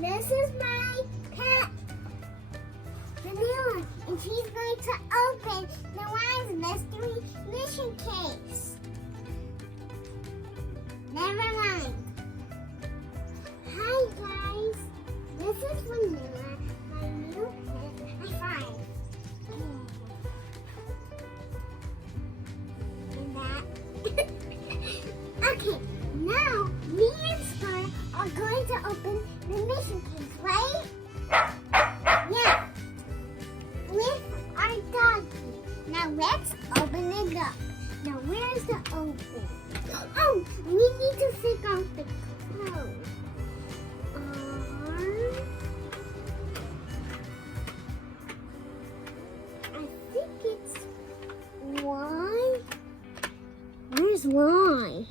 This is my pet, Vanilla, and she's going to open the Wise Mystery Mission Case. Never mind. Hi guys, this is Vanilla, my new pet. High five. And that. Okay, now me and Star are going to open the mission case, right? Yeah. With our doggy. Now let's open it up. Now where's the open? Oh, we need to figure out the code. I think it's Y. Where's Y?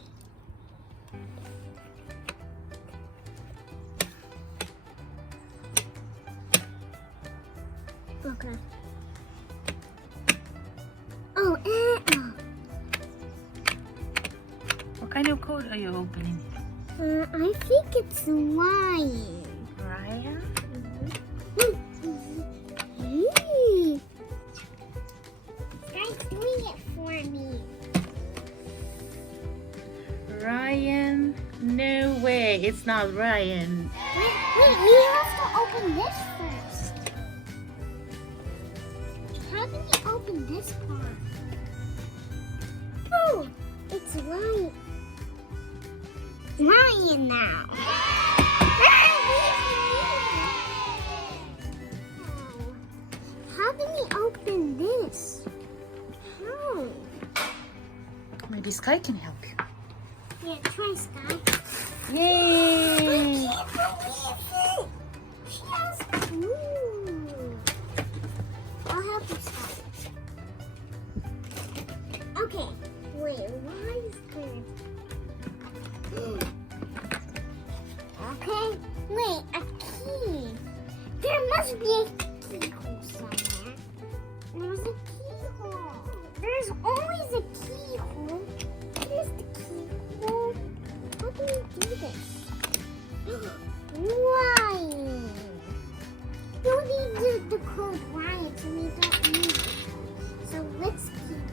Okay. Oh, What kind of code are you opening? I think it's Ryan. Ryan? Guys, doing it for me. Ryan? No way, it's not Ryan. Wait, we have to open this first. How do we open this part? Oh, it's Ryan. Ryan now. How do we open this? How? Maybe Sky can help you. Yeah, try Sky. Yay! I can't believe it. She has blue. I'll help you, Sky. Okay, wait, why is there? Okay, wait, a key. There must be a keyhole somewhere. There's a keyhole. There's always a keyhole. Here's the keyhole. How do we do this? Ryan. You need the code Ryan, so we don't need it. So let's keep.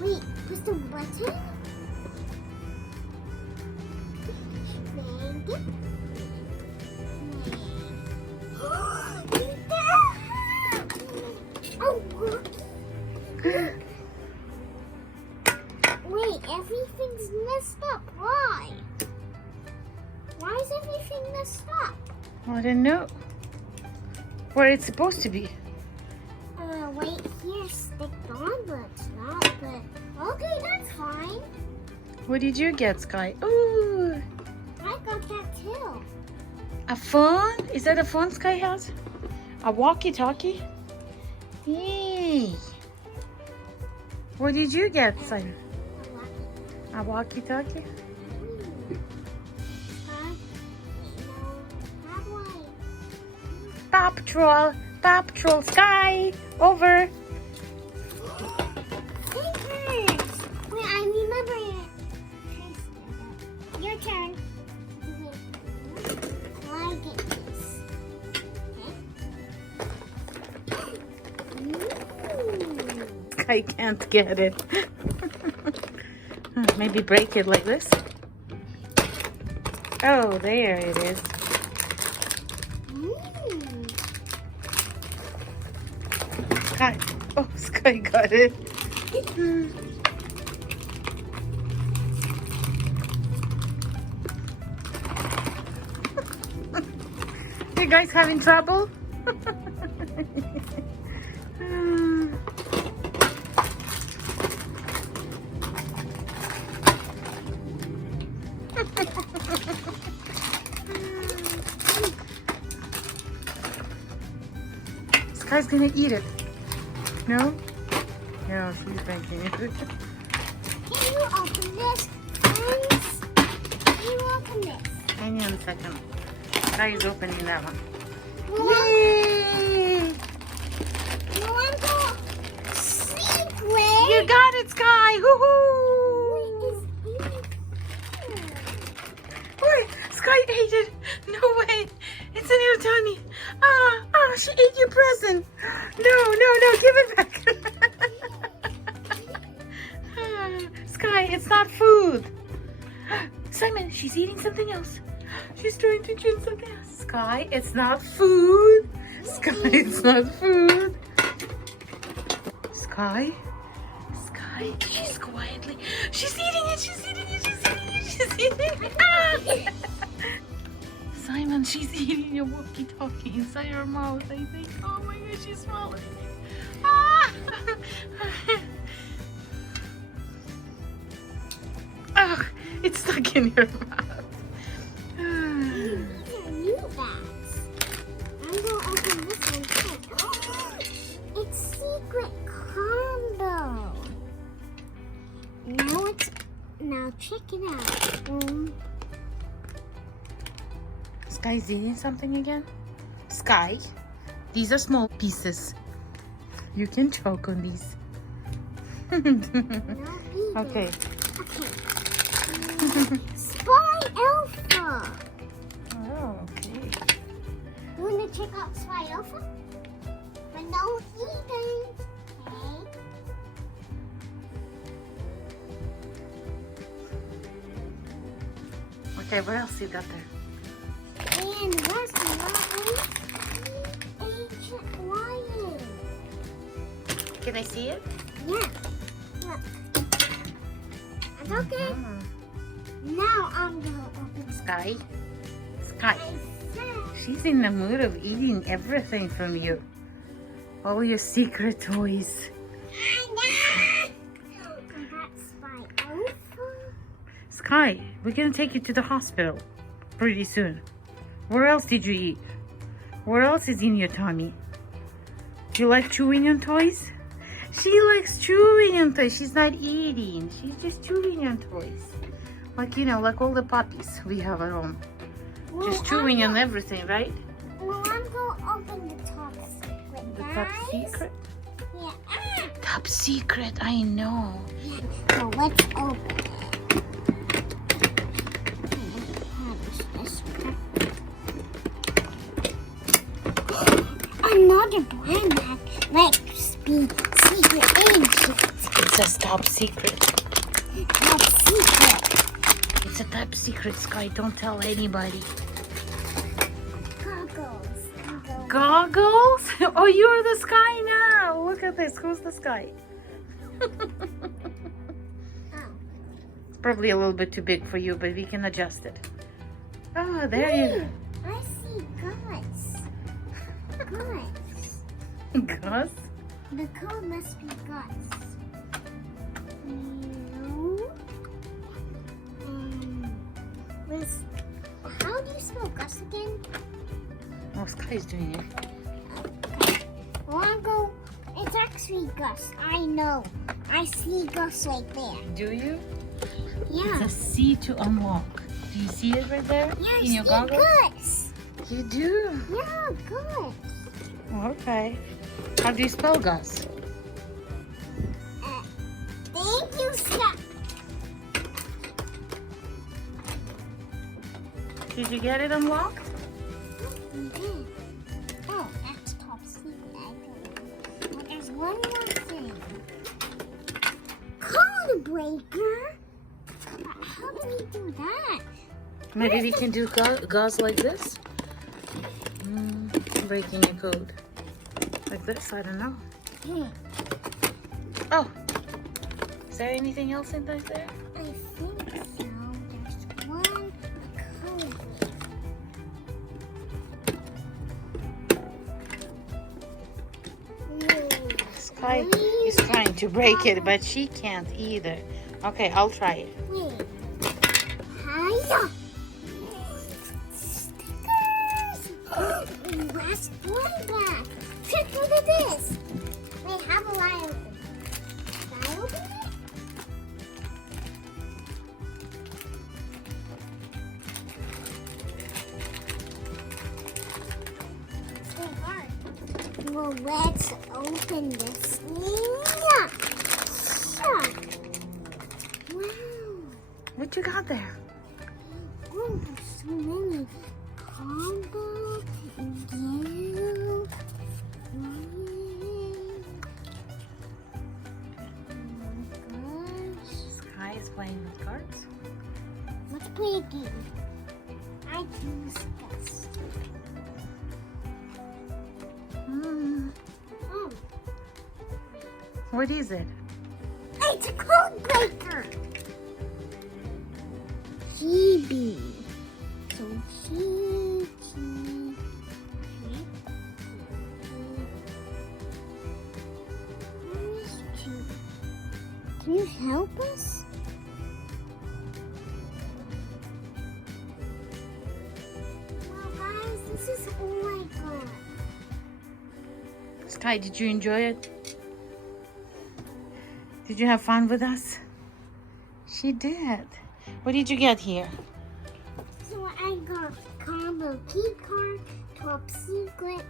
Wait, push the button. Bang. Oh, look. Wait, everything's messed up. Why? Why is everything messed up? I don't know where it's supposed to be. Wait, here, stick on, but it's not. But okay, that's fine. What did you get, Sky? Ooh, I got that too. a phone? Is that a phone Sky has? A walkie-talkie? Yay! What did you get, son? A walkie-talkie? Paw Patrol Sky, over. Stickers! Wait, I remember it. Your turn. I get this. Okay. Sky can't get it. Maybe break it like this. Oh, there it is. Sky. Oh, Sky got it. You guys having trouble? Sky's gonna eat it. No? No, she's making it. Can you open this, please? Can you open this? Hang on a second. Sky is opening that one. Well, Yay! you want the secret? You got it, Sky! Woohoo! What is in here? Wait, Sky ate it! No way! It's What's in your tummy? She ate your present. No, give it back. Sky, it's not food. Simon, she's eating something else. She's trying to chew something else. Sky, it's not food. Sky, it's not food. Sky, she's quietly. She's eating it. She's eating it. She's eating it. She's eating it. Simon, she's eating your walkie-talkie inside her mouth, I think. Oh my gosh, she's swallowing it. Oh, it's stuck in your mouth. These are new bags. I'm going to open this one too. It's secret combo. Now check it out. Sky's eating something again? Sky, these are small pieces. You can choke on these. Okay. Spy Alpha. Oh, okay. You want to check out Spy Alpha? But no eating. Okay, what else you got there? And where's the ancient lion? Can I see it? Yeah. Look. Okay. Now I'm gonna open Sky. She's in the mood of eating everything from you. All your secret toys. I got Spy Alpha. Sky, we're gonna take you to the hospital pretty soon. Where else did you eat? What else is in your tummy? Do you like chewing on toys? She likes chewing on toys. She's not eating. She's just chewing on toys. Like, you know, like all the puppies we have at home. Just chewing on everything, right? Well, I'm going to open the top secret, The guys. top secret? Yeah. Top secret, I know. So let's open it. Another brand that likes be secret agent. It says top secret. Top secret. It's a top secret, Sky. Don't tell anybody. Goggles. Goggles? Oh, you're the Sky now. Look at this. Who's the Sky? Probably a little bit too big for you, but we can adjust it. Oh, there you I see guts. go. Gus? The code must be guts. How do you spell Gus again? Oh, Sky's doing it. Well, I'll go. It's actually Gus. I know. I see Gus right there. Do you? Yeah. It's a C to unlock. Do you see it right there? Yeah, in your goggles? Gus. You do? Yeah, Gus. Okay. How do you spell Gus? Thank you, Scott. Did you get it unlocked? Mm-hmm. Oh, that's top secret. I don't know. But there's one more thing. Code breaker? How do we do that? Maybe we can do Gus like this? Breaking a code. Like this? I don't know. Oh! Is there anything else in there? I think so. There's one code. Sky is trying to break it, but she can't either. Okay, I'll try it. Wait. Hiya. Stickers. Last one back. Look at this. Wait, how will I open it? Can I open it? It's so hard. Well, let's open this. Yeah. Wow. What you got there? Oh, there's so many combos piggy. I choose this. Oh, What is it? it's a code breaker. Chibi. So Can you help us? Well, guys, this is all I got. Sky, did you enjoy it? Did you have fun with us? She did. What did you get here? So I got combo key card, top secret,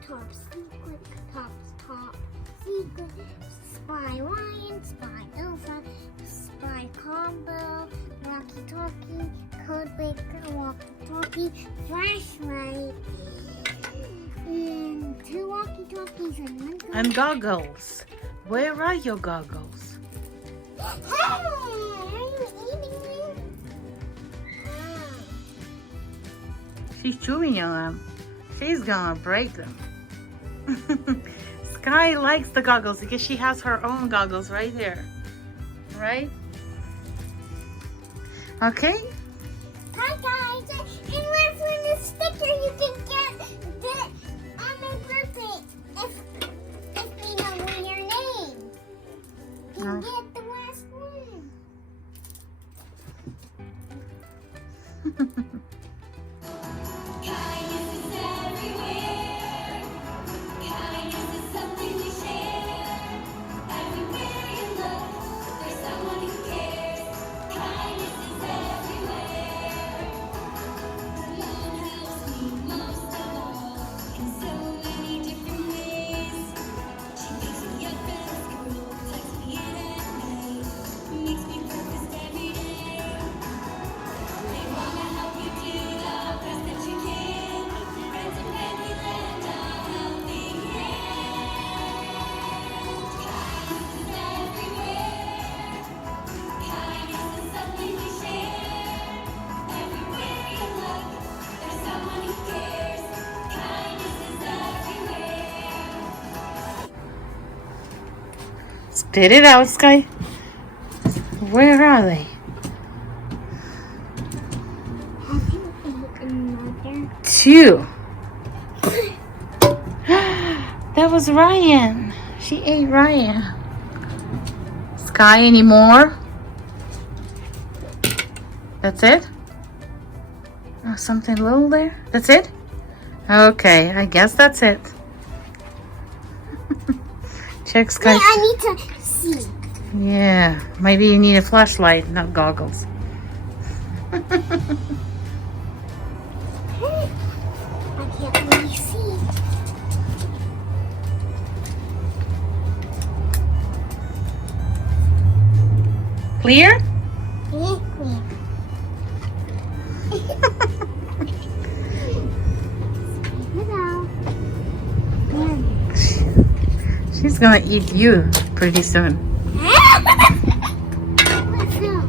spy lion, spy alpha, spy combo, walkie talkie, code breaker, walkie talkie, flashlight, and 2 walkie talkies and 1 code. And goggles. Where are your goggles? Hey, are you eating me? She's chewing on them. She's gonna break them. Sky likes the goggles because she has her own goggles right there. Right? Okay. Hi guys, and last one is sticker you can get on my birthday if you know your name. You No. get the last one. Kindness is everywhere. Kindness is something we share. Everywhere you look, there's someone who cares. Kindness is everywhere. Love helps me most of all in so many different ways. She picks me up at school, tucks me in at night, makes me breakfast every day. They wanna help you do the best that you can. Friends and family lend a helping hand. Kindness is everywhere. Kindness is something we share. Everywhere you look, there's someone who cares. Kindness is everywhere. Spit it out, Sky. Where are they? Have you eaten mother? 2. That was Ryan. She ate Ryan. Sky, any more? That's it? Oh, something little there? That's it? Okay, I guess that's it. Check Sky. Wait, I need to see. Yeah, maybe you need a flashlight, not goggles. I can't really see. Clear? Yeah, clear. Hello. She's gonna eat you pretty soon. Let's go.